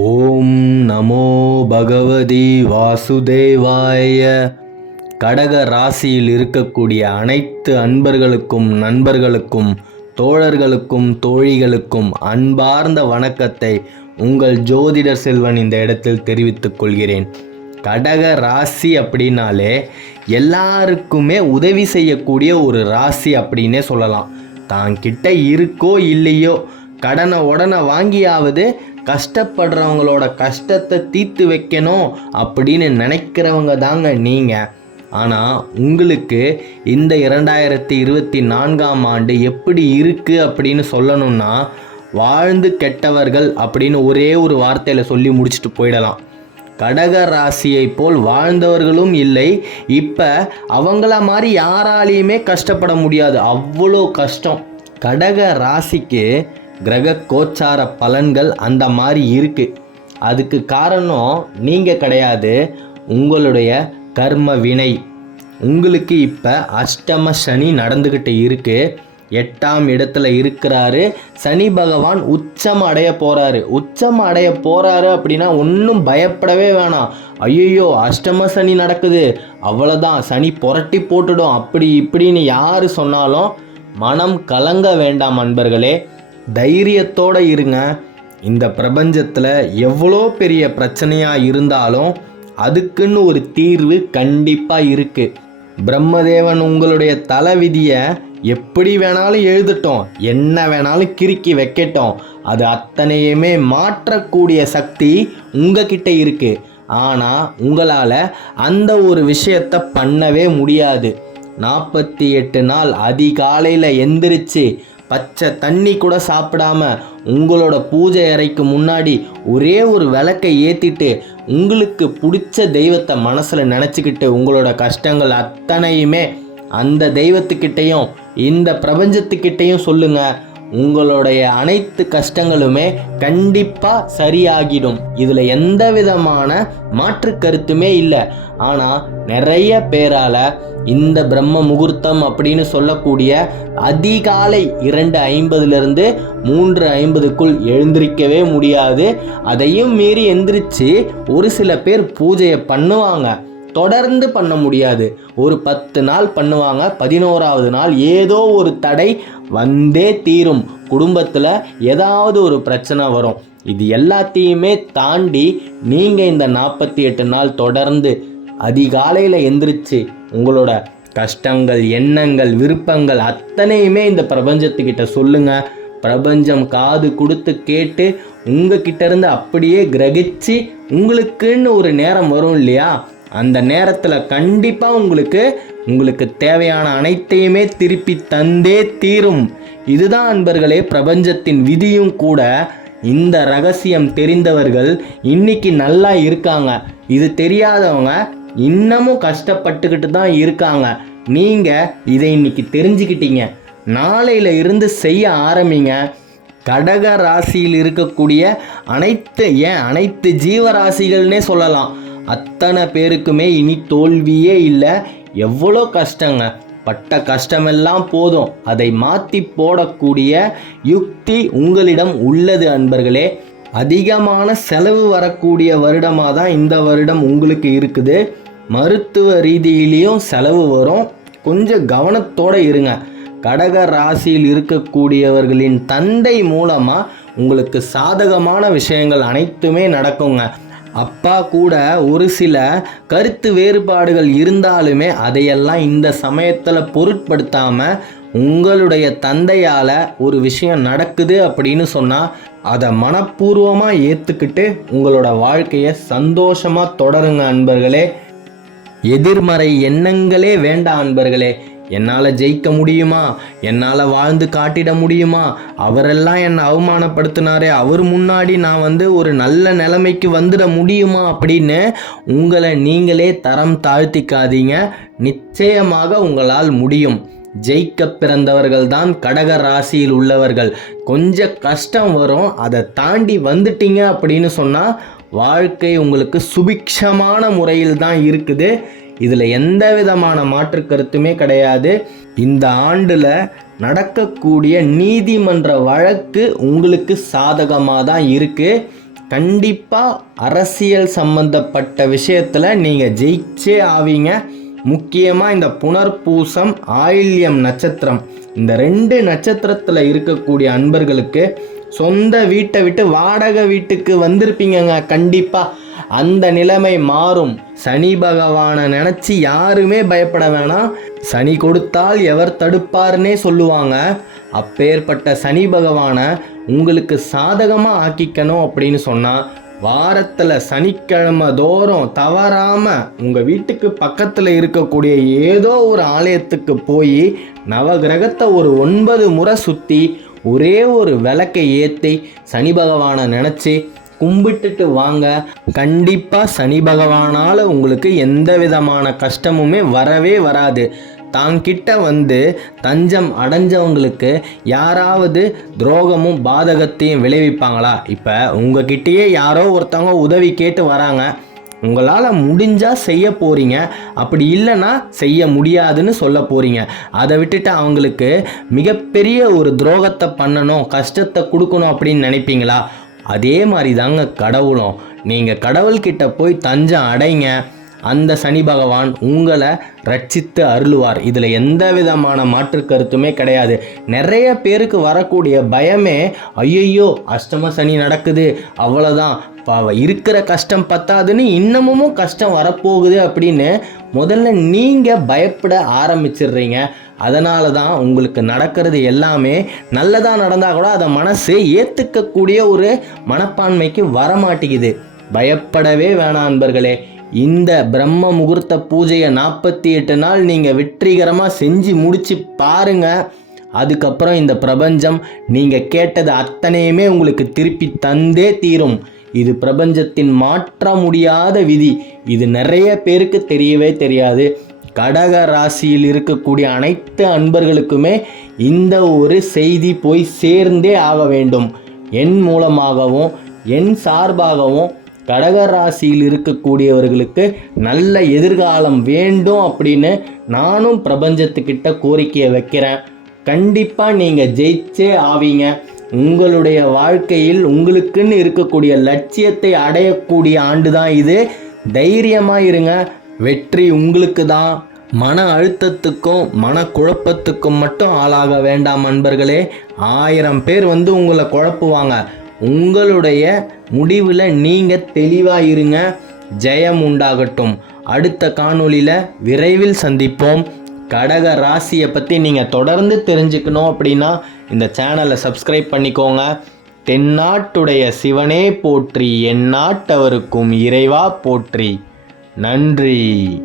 ஓம் நமோ பகவதி வாசுதேவாய. கடக ராசியில் இருக்கக்கூடிய அனைத்து அன்பர்களுக்கும் நண்பர்களுக்கும் தோழர்களுக்கும் தோழிகளுக்கும் அன்பார்ந்த வணக்கத்தை உங்கள் ஜோதிடர் செல்வன் இந்த இடத்தில் தெரிவித்துக் கொள்கிறேன். கடக ராசி அப்படின்னாலே எல்லாருக்குமே உதவி செய்யக்கூடிய ஒரு ராசி அப்படின்னே சொல்லலாம். தான் கிட்ட இருக்கோ இல்லையோ கடனை உடனே வாங்கியாவது கஷ்டப்படுறவங்களோட கஷ்டத்தை தீர்த்து வைக்கணும் அப்படின்னு நினைக்கிறவங்க தாங்க நீங்கள் ஆனால் உங்களுக்கு இந்த இரண்டாயிரத்தி இருபத்தி நான்காம் ஆண்டு எப்படி இருக்குது அப்படின்னு சொல்லணும்னா வாழ்ந்து கெட்டவர்கள் அப்படின்னு ஒரே ஒரு வார்த்தையில் சொல்லி முடிச்சுட்டு போயிடலாம். கடக ராசியை போல் வாழ்ந்தவர்களும் இல்லை. இப்போ அவங்கள மாதிரி யாராலையுமே கஷ்டப்பட முடியாது. அவ்வளோ கஷ்டம். கடக ராசிக்கு கிரக கோச்சார பலன்கள் அந்த மாதிரி இருக்குது அதுக்கு காரணம் நீங்கள் கிடையாது உங்களுடைய கர்ம வினை. உங்களுக்கு இப்போ அஷ்டம சனி நடந்துக்கிட்டு இருக்குது எட்டாம் இடத்துல இருக்கிறாரு. சனி பகவான் உச்சம் அடைய போகிறாரு உச்சம் அடைய போகிறாரு அப்படின்னா ஒன்றும் பயப்படவே வேணாம். ஐயோ அஷ்டம சனி நடக்குது. அவ்வளோதான் சனி புரட்டி போட்டுடும். அப்படி இப்படின்னு யார் சொன்னாலும் மனம் கலங்க வேண்டாம் அன்பர்களே. தைரியத்தோடு இருங்க. இந்த பிரபஞ்சத்தில் எவ்வளோ பெரிய பிரச்சனையாக இருந்தாலும் அதுக்குன்னு ஒரு தீர்வு கண்டிப்பாக இருக்குது பிரம்மதேவன் உங்களுடைய தலைவிதியை எப்படி வேணாலும் எழுதட்டும் என்ன வேணாலும் கிறுக்கி வைக்கட்டும் அது அத்தனையுமே மாற்றக்கூடிய சக்தி உங்ககிட்ட இருக்குது ஆனால் உங்களால் அந்த ஒரு விஷயத்தை பண்ணவே முடியாது. நாற்பத்தி எட்டு நாள் அதிகாலையில் எந்திரிச்சு பச்சை தண்ணி கூட சாப்பிடாம உங்களோட பூஜை அறைக்கு முன்னாடி ஒரே ஒரு விளக்கை ஏற்றிட்டு உங்களுக்கு பிடிச்ச தெய்வத்தை மனசில் நினச்சிக்கிட்டு உங்களோட கஷ்டங்கள் அத்தனையுமே அந்த தெய்வத்துக்கிட்டேயும் இந்த பிரபஞ்சத்துக்கிட்டேயும் சொல்லுங்கள் உங்களுடைய அனைத்து கஷ்டங்களுமே கண்டிப்பாக சரியாகிடும். இதில் எந்த விதமான மாற்று கருத்துமே இல்லை. ஆனால் நிறைய பேரால் இந்த பிரம்ம முகூர்த்தம் அப்படின்னு சொல்லக்கூடிய அதிகாலை இரண்டு ஐம்பதுலேருந்து மூன்று ஐம்பதுக்குள் எழுந்திருக்கவே முடியாது. அதையும் மீறி எந்திரிச்சு ஒரு சில பேர் பூஜையை பண்ணுவாங்க. தொடர்ந்து பண்ண முடியாது. ஒரு பத்து நாள் பண்ணுவாங்க பதினோராவது நாள் ஏதோ ஒரு தடை வந்தே தீரும். குடும்பத்தில் ஏதாவது ஒரு பிரச்சனை வரும். இது எல்லாத்தையுமே தாண்டி நீங்கள் இந்த நாற்பத்தி எட்டு நாள் தொடர்ந்து அதிகாலையில் எந்திரிச்சு உங்களோட கஷ்டங்கள் எண்ணங்கள் விருப்பங்கள் அத்தனையுமே இந்த பிரபஞ்சத்துக்கிட்ட சொல்லுங்கள் பிரபஞ்சம் காது கொடுத்து கேட்டு உங்ககிட்ட இருந்து அப்படியே கிரகிச்சு உங்களுக்குன்னு ஒரு நேரம் வரும் இல்லையா? அந்த நேரத்தில் கண்டிப்பாக உங்களுக்கு உங்களுக்கு தேவையான அனைத்தையுமே திருப்பி தந்தே தீரும். இதுதான் அன்பர்களே பிரபஞ்சத்தின் விதியும் கூட. இந்த ரகசியம் தெரிந்தவர்கள் இன்னைக்கு நல்லா இருக்காங்க. இது தெரியாதவங்க இன்னமும் கஷ்டப்பட்டுக்கிட்டு தான் இருக்காங்க. நீங்கள் இதை இன்னைக்கு தெரிஞ்சுக்கிட்டீங்க. நாளையில இருந்து செய்ய ஆரம்பிங்க. கடக ராசியில் இருக்கக்கூடிய அனைத்து ஏன் அனைத்து ஜீவராசிகள்னே சொல்லலாம். அத்தனை பேருக்குமே இனி தோல்வியே இல்லை. எவ்வளோ கஷ்டங்க. பட்ட கஷ்டமெல்லாம் போதும். அதை மாற்றி போடக்கூடிய யுக்தி உங்களிடம் உள்ளது அன்பர்களே. அதிகமான செலவு வரக்கூடிய வருடமாக தான் இந்த வருடம் உங்களுக்கு இருக்குது. மருத்துவ ரீதியிலையும் செலவு வரும். கொஞ்சம் கவனத்தோடு இருங்க. கடக ராசியில் இருக்கக்கூடியவர்களின் தந்தை மூலமாக உங்களுக்கு சாதகமான விஷயங்கள் அனைத்துமே நடக்குங்க. அப்பா கூட ஒரு சில கருத்து வேறுபாடுகள் இருந்தாலுமே அதையெல்லாம் இந்த சமயத்தில் பொருட்படுத்தாமல் உங்களுடைய தந்தையால் ஒரு விஷயம் நடக்குது அப்படின்னு சொன்னால் அதை மனப்பூர்வமாக ஏற்றுக்கிட்டு உங்களோட வாழ்க்கையை சந்தோஷமாக தொடருங்க அன்பர்களே. எதிர்மறை எண்ணங்களே வேண்டாம் அன்பர்களே. என்னால் ஜெயிக்க முடியுமா? என்னால் வாழ்ந்து காட்டிட முடியுமா? அவரெல்லாம் என்னை அவமானப்படுத்தினாரே. அவர் முன்னாடி நான் வந்து ஒரு நல்ல நிலைமைக்கு வந்துட முடியுமா அப்படின்னு உங்களை நீங்களே தரம் தாழ்த்திக்காதீங்க. நிச்சயமாக உங்களால் முடியும். ஜெயிக்க பிறந்தவர்கள் தான் கடக ராசியில் உள்ளவர்கள். கொஞ்சம் கஷ்டம் வரும். அதை தாண்டி வந்துட்டீங்க அப்படின்னு சொன்னால் வாழ்க்கை உங்களுக்கு சுபிக்ஷமான முறையில் தான் இருக்குது. இதில் எந்த விதமான மாற்று கருத்துமே கிடையாது. இந்த ஆண்டில் நடக்கக்கூடிய நீதிமன்ற வழக்கு உங்களுக்கு சாதகமாக தான் இருக்குது கண்டிப்பாக அரசியல் சம்பந்தப்பட்ட விஷயத்தில் நீங்கள் ஜெயிச்சே ஆவீங்க. முக்கியமாக இந்த புனர்பூசம் ஆயில்யம் நட்சத்திரம் இந்த ரெண்டு நட்சத்திரத்தில் இருக்கக்கூடிய அன்பர்களுக்கு சொந்த வீட்டை விட்டு வாடகை வீட்டுக்கு வந்திருப்பீங்கங்க கண்டிப்பாக அந்த நிலைமை மாறும். சனி பகவானை நினச்சி யாருமே பயப்பட வேணாம். சனி கொடுத்தால் எவர் தடுப்பார்னே சொல்லுவாங்க. அப்பேற்பட்ட சனி பகவானை உங்களுக்கு சாதகமாக ஆக்கிக்கணும் அப்படின்னு சொன்னால் வாரத்தில் சனிக்கிழமை தோறும் தவறாமல் உங்கள் வீட்டுக்கு பக்கத்தில் இருக்கக்கூடிய ஏதோ ஒரு ஆலயத்துக்கு போய் நவகிரகத்தை ஒரு ஒன்பது முறை சுற்றி ஒரே ஒரு விளக்கை ஏற்றி சனி பகவானை நினச்சி கும்பிட்டுட்டு வாங்க. கண்டிப்பாக சனி பகவானால் உங்களுக்கு எந்த விதமான கஷ்டமுமே வரவே வராது. தாங்கிட்ட வந்து தஞ்சம் அடைஞ்சவங்களுக்கு யாராவது துரோகமும் பாதகத்தையும் விளைவிப்பாங்களா? இப்போ உங்ககிட்டயே யாரோ ஒருத்தவங்க உதவி கேட்டு வராங்க. உங்களால் முடிஞ்சால் செய்ய போகிறீங்க அப்படி இல்லைன்னா செய்ய முடியாதுன்னு சொல்ல போகிறீங்க அதை விட்டுட்டு அவங்களுக்கு மிகப்பெரிய ஒரு துரோகத்தை பண்ணணும் கஷ்டத்தை கொடுக்கணும் அப்படின்னு நினைப்பீங்களா? அதே மாதிரி தாங்க கடவுளும். நீங்கள் கடவுள்கிட்ட போய் தஞ்சம் அடைங்க. அந்த சனி பகவான் உங்களை ரட்சித்து அருளுவார். இதில் எந்த விதமான மாற்று கருத்துமே கிடையாது. நிறைய பேருக்கு வரக்கூடிய பயமே ஐயையோ அஷ்டம சனி நடக்குது அவ்வளோதான் இருக்கிற கஷ்டம் பத்தாதுன்னு இன்னமும் கஷ்டம் வரப்போகுது அப்படின்னு முதல்ல நீங்கள் பயப்பட ஆரம்பிச்சிடுறீங்க. அதனால தான் உங்களுக்கு நடக்கிறது எல்லாமே நல்லதாக நடந்தால் கூட அதை மனசு ஏற்றுக்கக்கூடிய ஒரு மனப்பான்மைக்கு வரமாட்டேங்குது. பயப்படவே வேணாம் அன்பர்களே. இந்த பிரம்ம முகூர்த்த பூஜையை நாற்பத்தி எட்டு நாள் நீங்கள் வெற்றிகரமாக செஞ்சு முடித்து பாருங்க. அதுக்கப்புறம் இந்த பிரபஞ்சம் நீங்கள் கேட்டது அத்தனையுமே உங்களுக்கு திருப்பி தந்தே தீரும். இது பிரபஞ்சத்தின் மாற்ற முடியாத விதி. இது நிறைய பேருக்கு தெரியவே தெரியாது. கடக ராசியில் இருக்கக்கூடிய அனைத்து அன்பர்களுக்குமே இந்த ஒரு செய்தி போய் சேர்ந்தே ஆக வேண்டும். என் மூலமாகவும் என் சார்பாகவும் கடக ராசியில் இருக்கக்கூடியவர்களுக்கு நல்ல எதிர்காலம் வேண்டும் அப்படின்னு நானும் பிரபஞ்சத்துக்கிட்ட கோரிக்கையை வைக்கிறேன். கண்டிப்பாக நீங்கள் ஜெயிச்சே ஆவீங்க. உங்களுடைய வாழ்க்கையில் உங்களுக்குன்னு இருக்கக்கூடிய லட்சியத்தை அடையக்கூடிய ஆண்டு தான் இது. தைரியமாக இருங்க. வெற்றி உங்களுக்கு தான். மன அழுத்தத்துக்கும் மனக்குழப்பத்துக்கும் மட்டும் ஆளாக வேண்டாம் நண்பர்களே ஆயிரம் பேர் வந்து உங்களை குழப்புவாங்க. உங்களுடைய முடிவில் நீங்கள் தெளிவாக இருங்க. ஜெயம் உண்டாகட்டும். அடுத்த காணொளியில் விரைவில் சந்திப்போம். கடக ராசியை பற்றி நீங்கள் தொடர்ந்து தெரிஞ்சுக்கணும் அப்படின்னா இந்த சேனலை சப்ஸ்கிரைப் பண்ணிக்கோங்க. தென்னாட்டுடைய சிவனே போற்றி எந்நாட்டவருக்கும் இறைவா போற்றி. நன்றி.